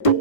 Hello,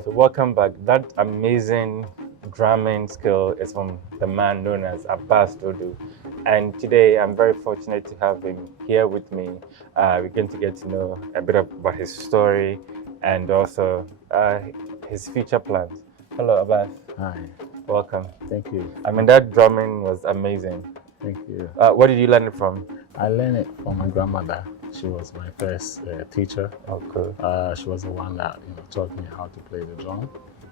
so welcome back. That amazing drumming skill is from the man known as Abass Dodoo. And today I'm very fortunate to have him here with me. We're going to get to know a bit about his story and also his future plans. Hello, Abass. Hi, Welcome. thank you. I mean, that drumming was amazing. Thank you. Where did you learn it from? I learned it from my grandmother. She was my first teacher. Oh, cool. She was the one that taught me how to play the drum.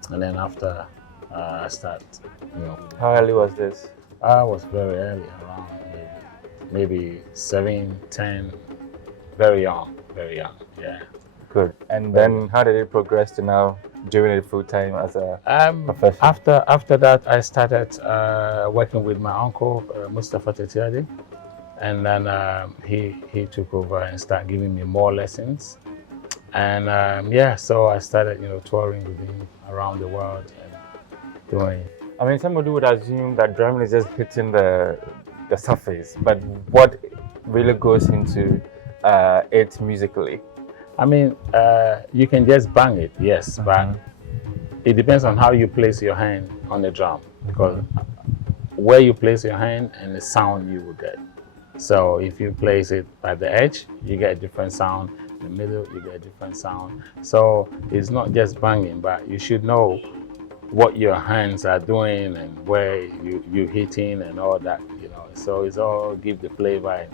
And then after I started, How early was this? I was very early, around maybe 7, 10, very young, yeah. Good. And then how did it progress to now doing it full time as a profession? After that, I started working with my uncle, Mustafa Tetiade. And then he took over and started giving me more lessons. And so I started, touring with him around the world and doing. I mean, somebody would assume that drumming is just hitting the surface, but what really goes into it musically? I mean, you can just bang it, yes, but it depends on how you place your hand on the drum, because where you place your hand and the sound you will get. So if you place it at the edge, you get a different sound. In the middle, you get a different sound. So it's not just banging, but you should know what your hands are doing and where you're hitting and all that, So it's all give the flavor and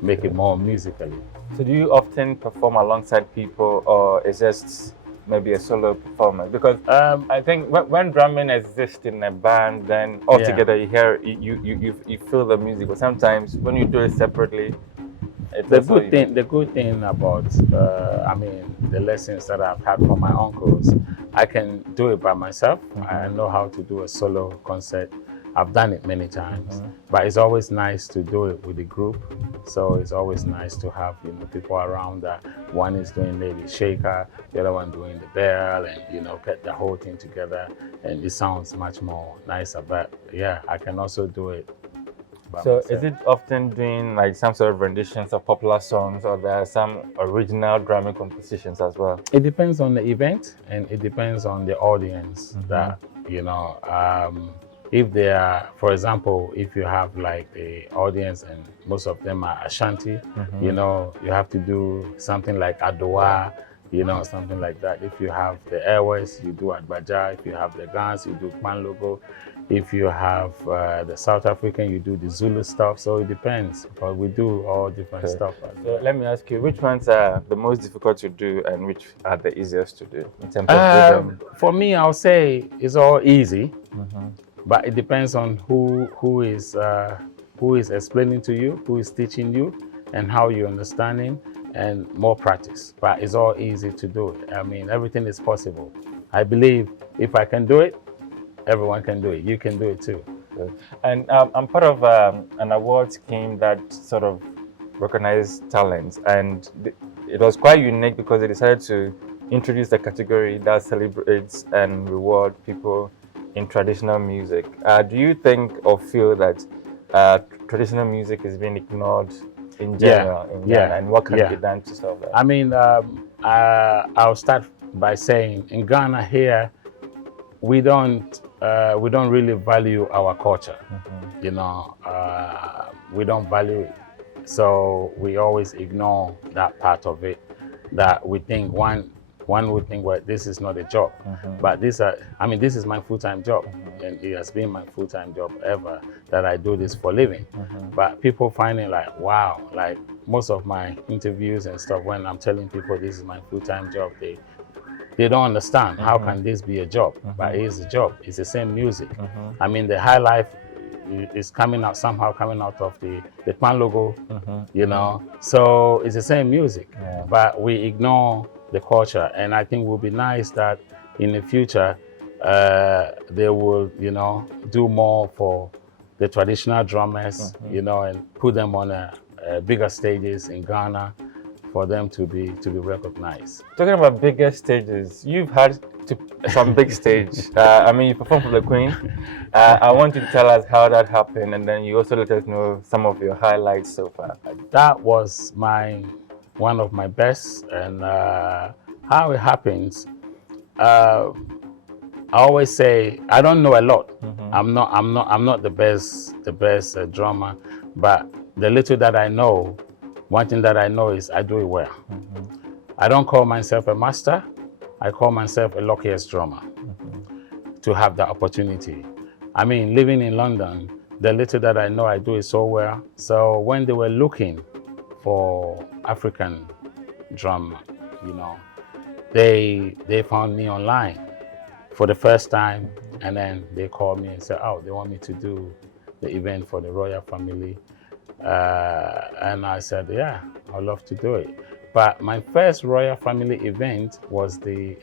make it more musically. So do you often perform alongside people, or is just maybe a solo performance? Because I think when drumming exists in a band, then altogether you hear you feel the music. But sometimes when you do it separately, the good thing about the lessons that I've had from my uncles, I can do it by myself. I know how to do a solo concert. I've done it many times, but it's always nice to do it with a group. So it's always nice to have people around that one is doing maybe shaker, the other one doing the bell, and get the whole thing together, and it sounds much more nicer. But yeah, I can also do it by myself. Is it often doing like some sort of renditions of popular songs, or there are some original drumming compositions as well? It depends on the event, and it depends on the audience that if they are, for example, if you have like the audience and most of them are Ashanti, you have to do something like Adowa, something like that. If you have the Airways, you do Agbaja. If you have the Gans, you do Kwan Logo. If you have the South African, you do the Zulu stuff. So it depends, but we do all different stuff. So let me ask you, which ones are the most difficult to do and which are the easiest to do in terms of rhythm? For me, I'll say it's all easy. But it depends on who is explaining to you, who is teaching you, and how you're understanding, and more practice. But it's all easy to do it. I mean, everything is possible. I believe if I can do it, everyone can do it. You can do it too. Good. And I'm part of an award scheme that sort of recognized talents, and it was quite unique because they decided to introduce a category that celebrates and reward people in traditional music. Do you think or feel that traditional music is being ignored in general in Ghana, and what can be done to solve that? I mean, I'll start by saying in Ghana here, we don't really value our culture. We don't value it, so we always ignore that part of it. That we think one would think, well, this is not a job, but this is my full-time job, and it has been my full-time job ever that I do this for a living. But people find it like, wow, like most of my interviews and stuff, when I'm telling people this is my full-time job, they don't understand how can this be a job, but it is a job. It's the same music. I mean, the high life is coming out somehow, coming out of the Pan logo, you know. So it's the same music, but we ignore the culture. And I think it would be nice that in the future they will, you know, do more for the traditional drummers, you know, and put them on a bigger stages in Ghana for them to be recognized. Talking about bigger stages, you've had some big stage. I mean, you performed for the Queen. I want you to tell us how that happened, and then you also let us know some of your highlights so far. That was one of my best, and how it happens. I always say I don't know a lot. I'm not the best drummer, but the little that I know, one thing that I know is I do it well. I don't call myself a master. I call myself a luckiest drummer to have the opportunity. I mean, living in London, the little that I know, I do it so well. So when they were looking for African drum, you know, they found me online for the first time, and then they called me and said, oh, they want me to do the event for the royal family. And I said, yeah, I'd love to do it. But my first royal family event was the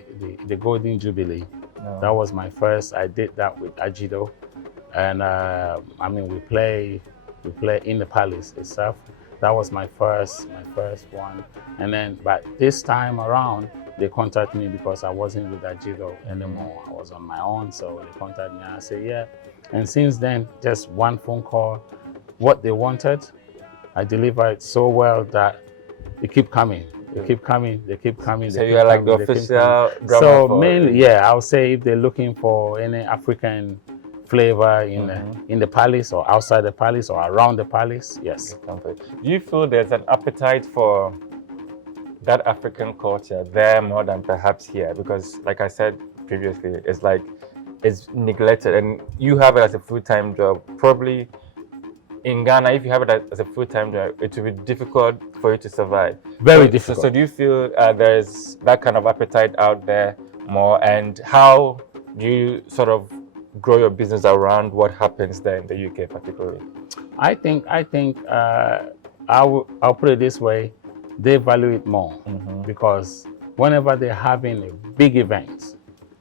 Golden Jubilee. That was my first. I did that with Ajido, and I mean we play in the palace itself. That was my first one. And then, but this time around, they contacted me because I wasn't with Ajido anymore. I was on my own, so they contacted me and I said, yeah. And since then, just one phone call, what they wanted, I delivered so well that they keep coming. They keep coming. They keep coming. So you're like the official drummer. So mainly, yeah, I would say if they're looking for any African flavor in the palace or outside the palace or around the palace, yes. Do you feel there's an appetite for that African culture there more than perhaps here? Because, like I said previously, it's like it's neglected, and you have it as a full-time job. Probably in Ghana, if you have it as a full-time job, it will be difficult for you to survive. Very difficult. So do you feel there's that kind of appetite out there more? And how do you sort of grow your business around what happens there in the UK particularly? I think I'll put it this way, they value it more because whenever they're having a big event,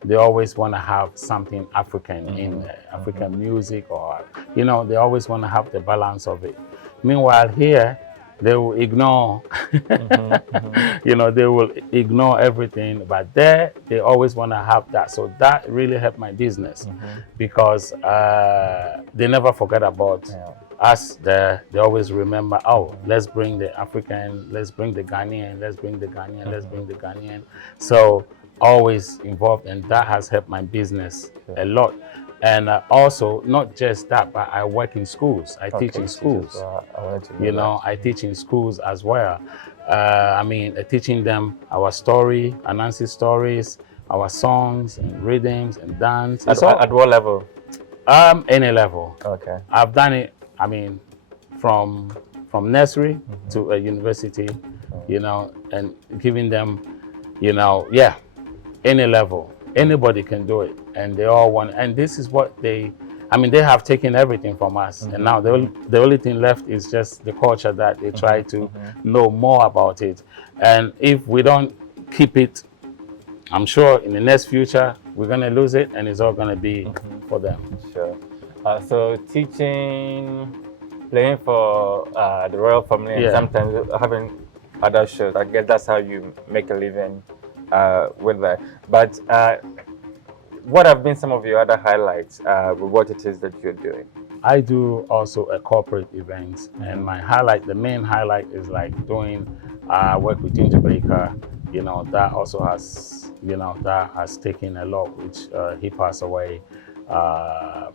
they always want to have something African in there, African music, or, you know, they always want to have the balance of it. Meanwhile here, they will ignore, you know, they will ignore everything, but there, they always want to have that. So that really helped my business because they never forget about us there. They always remember, oh, let's bring the African, let's bring the Ghanaian, let's bring the Ghanaian, let's bring the Ghanaian. So always involved, and that has helped my business a lot. And also, not just that, but I work in schools. I teach in schools. You know, I teach in schools as well. I mean, teaching them our story, Anansi stories, our songs and rhythms and dance. At what level? Any level. Okay. I've done it, I mean, from nursery to a university, you know, and giving them, you know, yeah, any level. Anybody can do it, and they all want, and this is what they have taken everything from us, and now the only thing left is just the culture that they try to know more about it. And if we don't keep it, I'm sure in the next future, we're gonna lose it, and it's all gonna be for them. Sure. So teaching, playing for the royal family, and sometimes having other shows, I guess that's how you make a living with that. But what have been some of your other highlights with what it is that you're doing? I do also a corporate events, and my highlight, the main highlight is like doing work with Ginger Baker. You know, that also has, you know, that has taken a lot, which he passed away a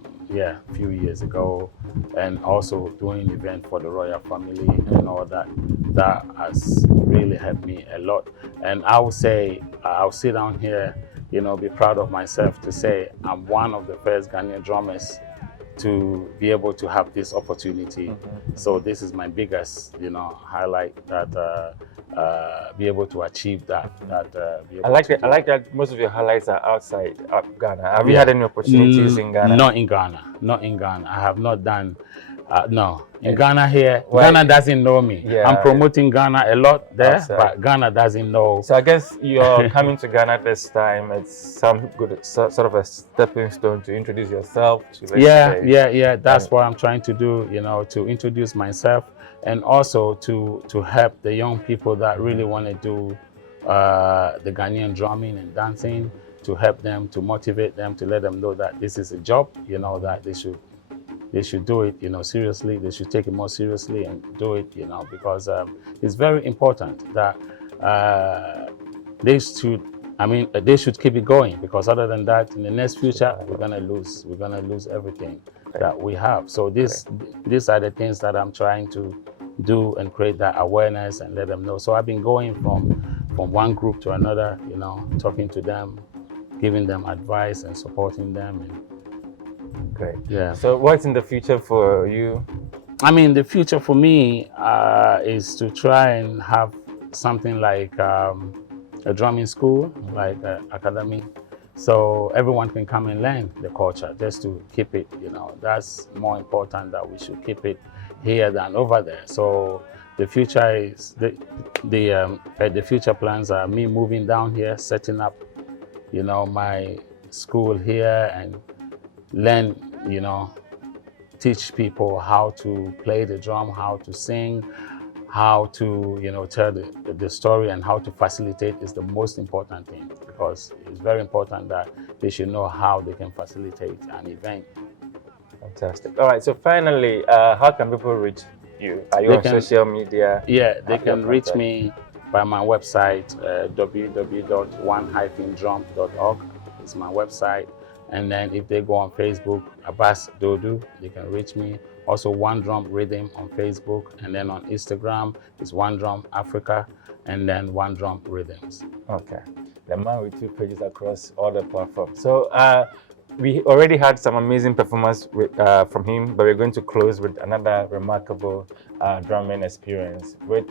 few years ago, and also doing event for the royal family and all that. That has really helped me a lot. And I would say, I'll sit down here, you know, be proud of myself to say I'm one of the first Ghanaian drummers to be able to have this opportunity. So this is my biggest, you know, highlight, that be able to achieve that. I like that most of your highlights are outside Ghana. Have you had any opportunities in Ghana? Not in Ghana. Not in Ghana. I have not done. No, in Ghana here, Ghana doesn't know me. Yeah, I'm promoting Ghana a lot there, outside. but Ghana doesn't know. So I guess you're coming to Ghana this time. It's some good sort of a stepping stone to introduce yourself to. Yeah. That's what I'm trying to do. You know, to introduce myself and also to help the young people that really want to do the Ghanaian drumming and dancing. To help them, to motivate them, to let them know that this is a job. You know, that they should do it, you know, seriously. They should take it more seriously and do it, you know, because it's very important that they should keep it going, because other than that, in the next future, we're gonna lose everything that we have. So these are the things that I'm trying to do and create that awareness and let them know. So I've been going from one group to another, you know, talking to them, giving them advice and supporting them. And great. Yeah. So what's in the future for you? I mean, the future for me is to try and have something like a drumming school, like an academy, so everyone can come and learn the culture, just to keep it, you know. That's more important, that we should keep it here than over there. So the future is, the future plans are me moving down here, setting up, you know, my school here and learn, you know, teach people how to play the drum, how to sing, how to, you know, tell the story, and how to facilitate is the most important thing, because it's very important that they should know how they can facilitate an event. Fantastic. All right, so finally, how can people reach you? Are you on social media? Yeah, they can reach me by my website, www.one-drum.org is my website. And then if they go on Facebook, Abass Dodoo, they can reach me. Also One Drum Rhythm on Facebook, and then on Instagram is One Drum Africa, and then One Drum Rhythms. Okay, the man with 2 pages across all the platforms. So we already had some amazing performance from him, but we're going to close with another remarkable drumming experience with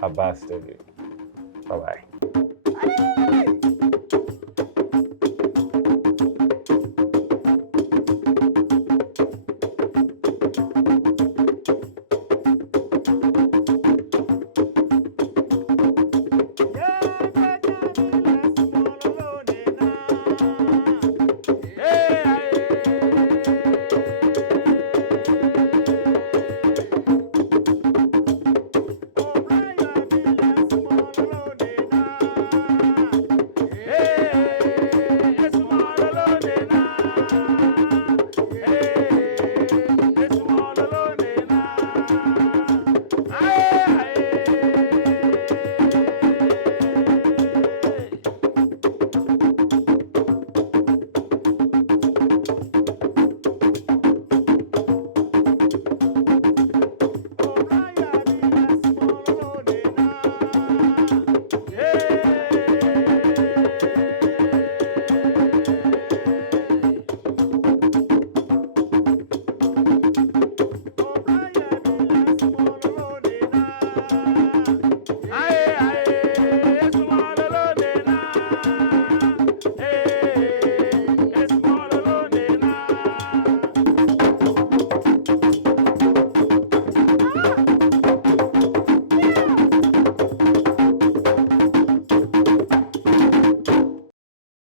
Abass Dodoo. Bye-bye.